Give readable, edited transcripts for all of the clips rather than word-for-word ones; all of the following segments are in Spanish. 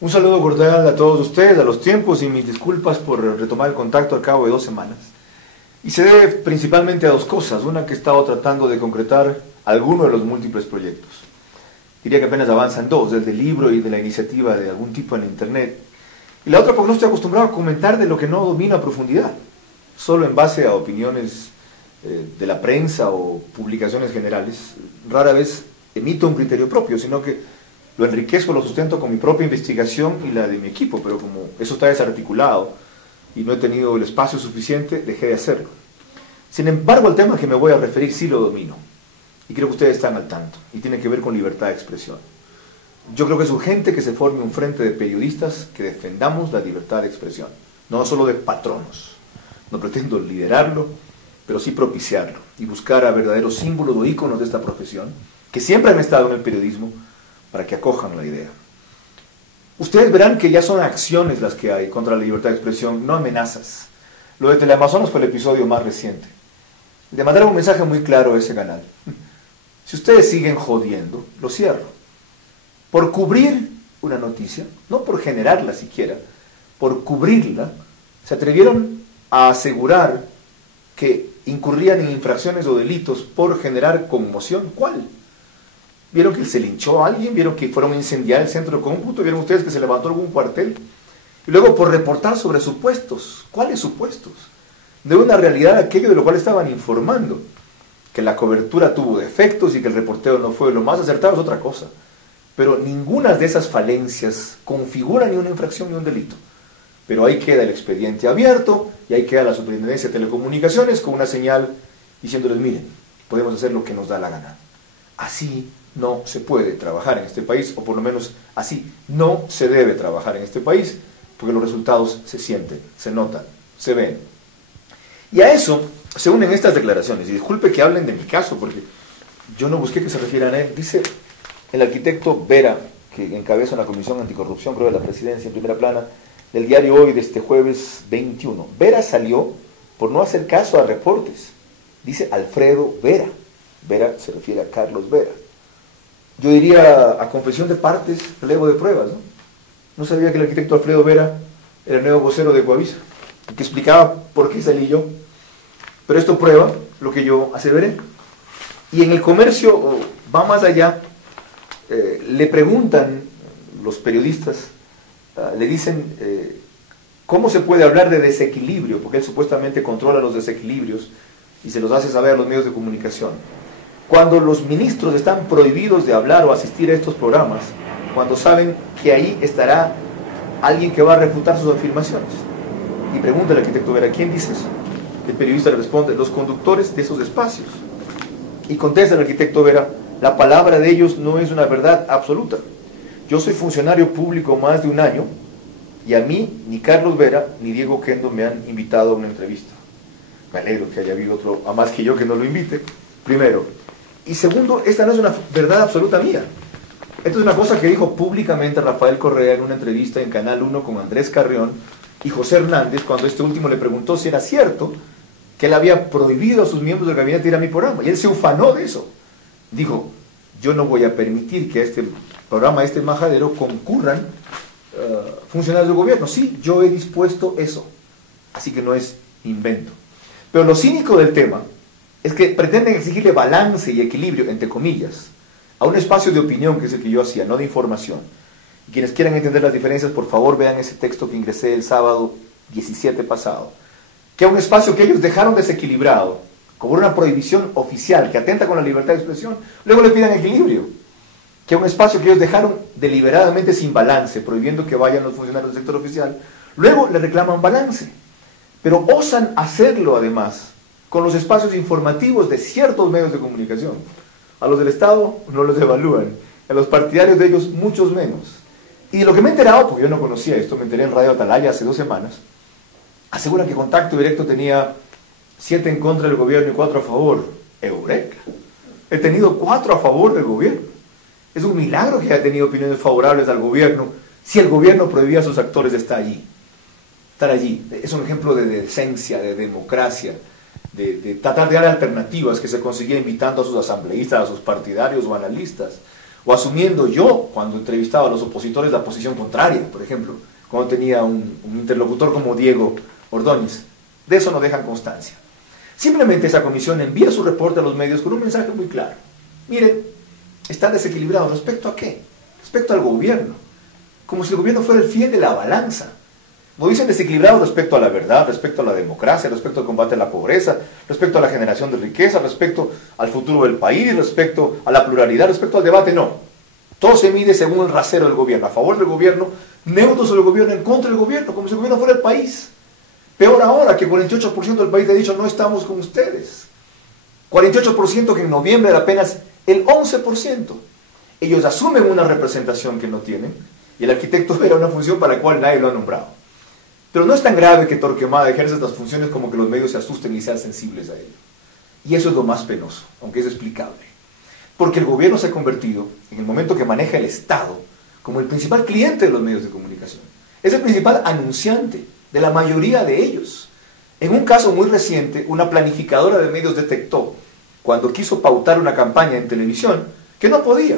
Un saludo cordial a todos ustedes, a los tiempos, y mis disculpas por retomar el contacto al cabo de 2 semanas. Y se debe principalmente a dos cosas. Una, que he estado tratando de concretar alguno de los múltiples proyectos. Diría que apenas avanzan dos, desde el libro y de la iniciativa de algún tipo en la internet. Y la otra, porque no estoy acostumbrado a comentar de lo que no domino a profundidad, solo en base a opiniones de la prensa o publicaciones generales. Rara vez emito un criterio propio, sino que lo enriquezco, lo sustento con mi propia investigación y la de mi equipo, pero como eso está desarticulado y no he tenido el espacio suficiente, dejé de hacerlo. Sin embargo, el tema que me voy a referir sí lo domino, y creo que ustedes están al tanto, y tiene que ver con libertad de expresión. Yo creo que es urgente que se forme un frente de periodistas que defendamos la libertad de expresión, no solo de patronos. No pretendo liderarlo, pero sí propiciarlo, y buscar a verdaderos símbolos o íconos de esta profesión, que siempre han estado en el periodismo, para que acojan la idea. Ustedes verán que ya son acciones las que hay contra la libertad de expresión, no amenazas. Lo de Teleamazonas fue el episodio más reciente. De mandar un mensaje muy claro a ese canal. Si ustedes siguen jodiendo, lo cierro. Por cubrir una noticia, no por generarla siquiera, por cubrirla, se atrevieron a asegurar que incurrían en infracciones o delitos por generar conmoción. ¿Cuál? ¿Vieron que se linchó a alguien? ¿Vieron que fueron a incendiar el centro de cómputo? ¿Vieron ustedes que se levantó algún cuartel? Y luego por reportar sobre supuestos. ¿Cuáles supuestos? De una realidad aquello de lo cual estaban informando. Que la cobertura tuvo defectos y que el reporteo no fue lo más acertado es otra cosa. Pero ninguna de esas falencias configura ni una infracción ni un delito. Pero ahí queda el expediente abierto y ahí queda la Superintendencia de Telecomunicaciones con una señal diciéndoles, miren, podemos hacer lo que nos da la gana. Así no se puede trabajar en este país, o por lo menos así no se debe trabajar en este país, porque los resultados se sienten, se notan, se ven. Y a eso se unen estas declaraciones, y disculpe que hablen de mi caso, porque yo no busqué que se refieran a él. Dice el arquitecto Vera, que encabeza una comisión anticorrupción, creo, de la presidencia, en primera plana, del diario Hoy de este jueves 21. Vera salió por no hacer caso a reportes. Dice Alfredo Vera. Vera se refiere a Carlos Vera. Yo diría, a confesión de partes, relevo de pruebas, ¿no? No sabía que el arquitecto Alfredo Vera era el nuevo vocero de Coavisa, que explicaba por qué salí yo. Pero esto prueba lo que yo aseveré. Y en El Comercio va más allá. Le preguntan los periodistas, le dicen, ¿cómo se puede hablar de desequilibrio? Porque él supuestamente controla los desequilibrios y se los hace saber a los medios de comunicación. Cuando los ministros están prohibidos de hablar o asistir a estos programas, cuando saben que ahí estará alguien que va a refutar sus afirmaciones. Y pregunta el arquitecto Vera, ¿quién dice eso? El periodista le responde, los conductores de esos espacios. Y contesta el arquitecto Vera, la palabra de ellos no es una verdad absoluta. Yo soy funcionario público más de un año, y a mí, ni Carlos Vera, ni Diego Kendo me han invitado a una entrevista. Me alegro que haya habido otro, a más que yo, que no lo invite, primero. Y segundo, esta no es una verdad absoluta mía. Esto es una cosa que dijo públicamente Rafael Correa en una entrevista en Canal 1 con Andrés Carrión y José Hernández, cuando este último le preguntó si era cierto que él había prohibido a sus miembros del gabinete ir a mi programa. Y él se ufanó de eso. Dijo, yo no voy a permitir que a este programa, a este majadero, concurran funcionarios del gobierno. Sí, yo he dispuesto eso. Así que no es invento. Pero lo cínico del tema es que pretenden exigirle balance y equilibrio, entre comillas, a un espacio de opinión, que es el que yo hacía, no de información. Y quienes quieran entender las diferencias, por favor vean ese texto que ingresé el sábado 17 pasado. Que a un espacio que ellos dejaron desequilibrado, como una prohibición oficial que atenta con la libertad de expresión, luego le pidan equilibrio. Que a un espacio que ellos dejaron deliberadamente sin balance, prohibiendo que vayan los funcionarios del sector oficial, luego le reclaman balance. Pero osan hacerlo además con los espacios informativos de ciertos medios de comunicación. A los del Estado no los evalúan, a los partidarios de ellos muchos menos. Y de lo que me he enterado, porque yo no conocía esto, me enteré en Radio Atalaya hace 2 semanas, aseguran que Contacto Directo tenía 7 en contra del gobierno y 4 a favor. ¡Eureka! He tenido 4 a favor del gobierno. Es un milagro que haya tenido opiniones favorables al gobierno, si el gobierno prohibía a sus actores de estar allí. Estar allí. Es un ejemplo de decencia, de democracia, de tratar de dar alternativas que se conseguía invitando a sus asambleístas, a sus partidarios o analistas. O asumiendo yo, cuando entrevistaba a los opositores, la posición contraria, por ejemplo, cuando tenía un interlocutor como Diego Ordóñez. De eso no dejan constancia. Simplemente esa comisión envía su reporte a los medios con un mensaje muy claro. Miren, están desequilibrados. ¿Respecto a qué? Respecto al gobierno. Como si el gobierno fuera el fiel de la balanza. Lo dicen desequilibrados respecto a la verdad, respecto a la democracia, respecto al combate a la pobreza, respecto a la generación de riqueza, respecto al futuro del país, respecto a la pluralidad, respecto al debate. No. Todo se mide según el rasero del gobierno, a favor del gobierno, neutro sobre el gobierno, en contra del gobierno, como si el gobierno fuera el país. Peor ahora que 48% del país ha dicho no estamos con ustedes. 48% que en noviembre era apenas el 11%. Ellos asumen una representación que no tienen y el arquitecto era una función para la cual nadie lo ha nombrado. Pero no es tan grave que Torquemada ejerza estas funciones como que los medios se asusten y sean sensibles a ello. Y eso es lo más penoso, aunque es explicable. Porque el gobierno se ha convertido, en el momento que maneja el Estado, como el principal cliente de los medios de comunicación. Es el principal anunciante de la mayoría de ellos. En un caso muy reciente, una planificadora de medios detectó, cuando quiso pautar una campaña en televisión, que no podía.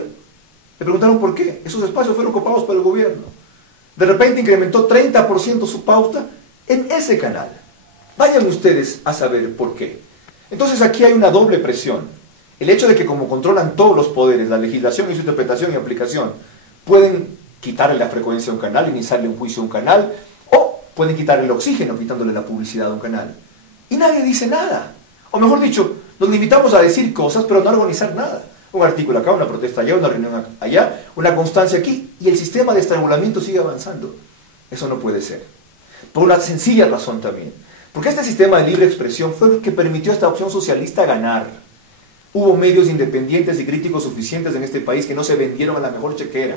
Le preguntaron por qué. Esos espacios fueron ocupados por el gobierno. De repente incrementó 30% su pauta en ese canal. Vayan ustedes a saber por qué. Entonces aquí hay una doble presión. El hecho de que como controlan todos los poderes, la legislación y su interpretación y aplicación, pueden quitarle la frecuencia a un canal, iniciarle un juicio a un canal, o pueden quitarle el oxígeno quitándole la publicidad a un canal. Y nadie dice nada. O mejor dicho, nos limitamos a decir cosas, pero no a organizar nada. Un artículo acá, una protesta allá, una reunión allá, una constancia aquí, y el sistema de estrangulamiento sigue avanzando. Eso no puede ser. Por una sencilla razón también. Porque este sistema de libre expresión fue el que permitió a esta opción socialista ganar. Hubo medios independientes y críticos suficientes en este país que no se vendieron a la mejor chequera.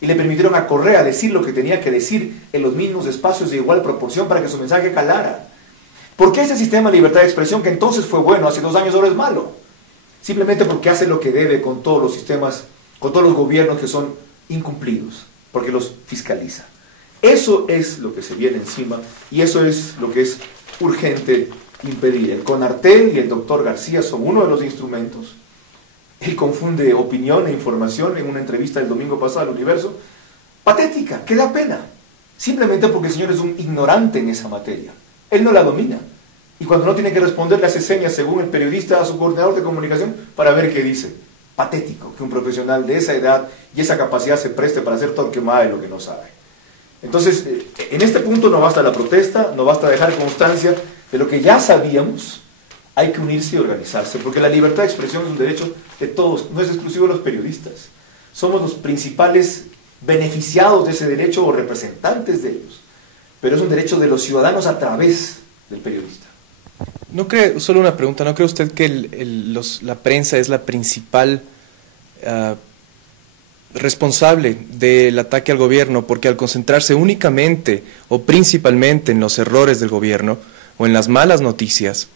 Y le permitieron a Correa decir lo que tenía que decir en los mismos espacios de igual proporción para que su mensaje calara. ¿Por qué ese sistema de libertad de expresión, que entonces fue bueno, hace 2 años ahora es malo? Simplemente porque hace lo que debe con todos los sistemas, con todos los gobiernos que son incumplidos, porque los fiscaliza. Eso es lo que se viene encima y eso es lo que es urgente impedir. El CONARTEL y el doctor García son uno de los instrumentos. Él confunde opinión e información en una entrevista del domingo pasado al Universo, patética, que da pena, simplemente porque el señor es un ignorante en esa materia. Él no la domina. Y cuando no tiene que responder, le hace señas, según el periodista, a su coordinador de comunicación para ver qué dice. Patético que un profesional de esa edad y esa capacidad se preste para hacer Torquemada de lo que no sabe. Entonces, en este punto no basta la protesta, no basta dejar constancia de lo que ya sabíamos. Hay que unirse y organizarse, porque la libertad de expresión es un derecho de todos, no es exclusivo de los periodistas. Somos los principales beneficiados de ese derecho o representantes de ellos, pero es un derecho de los ciudadanos a través del periodista. ¿No cree, solo una pregunta, ¿no cree usted que la prensa es la principal responsable del ataque al gobierno? Porque al concentrarse únicamente o principalmente en los errores del gobierno o en las malas noticias,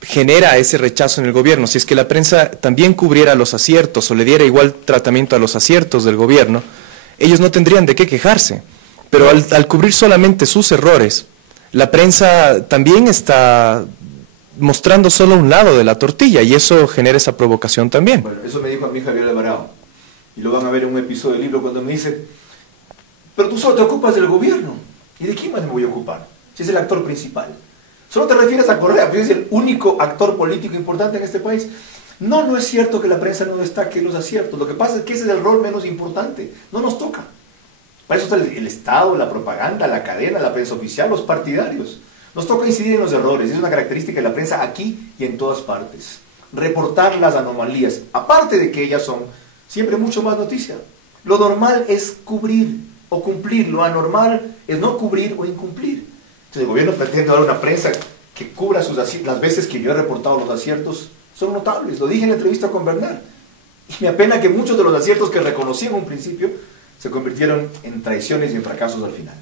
genera ese rechazo en el gobierno. Si es que la prensa también cubriera los aciertos o le diera igual tratamiento a los aciertos del gobierno, ellos no tendrían de qué quejarse. Pero al cubrir solamente sus errores, la prensa también está mostrando solo un lado de la tortilla y eso genera esa provocación también. Bueno, eso me dijo a mí Javier Alvarado y lo van a ver en un episodio del libro cuando me dice: pero tú solo te ocupas del gobierno. ¿Y de quién más me voy a ocupar? Si es el actor principal. Solo te refieres a Correa, porque es el único actor político importante en este país. No, no es cierto que la prensa no destaque los aciertos. Lo que pasa es que ese es el rol menos importante. No nos toca. Para eso está el Estado, la propaganda, la cadena, la prensa oficial, los partidarios. Nos toca incidir en los errores. Es una característica de la prensa aquí y en todas partes. Reportar las anomalías, aparte de que ellas son siempre mucho más noticia. Lo normal es cubrir o cumplir. Lo anormal es no cubrir o incumplir. Entonces el gobierno pretende dar una prensa que cubra las veces que yo he reportado los aciertos. Son notables. Lo dije en la entrevista con Bernal. Y me apena que muchos de los aciertos que reconocí en un principio se convirtieron en traiciones y en fracasos al final.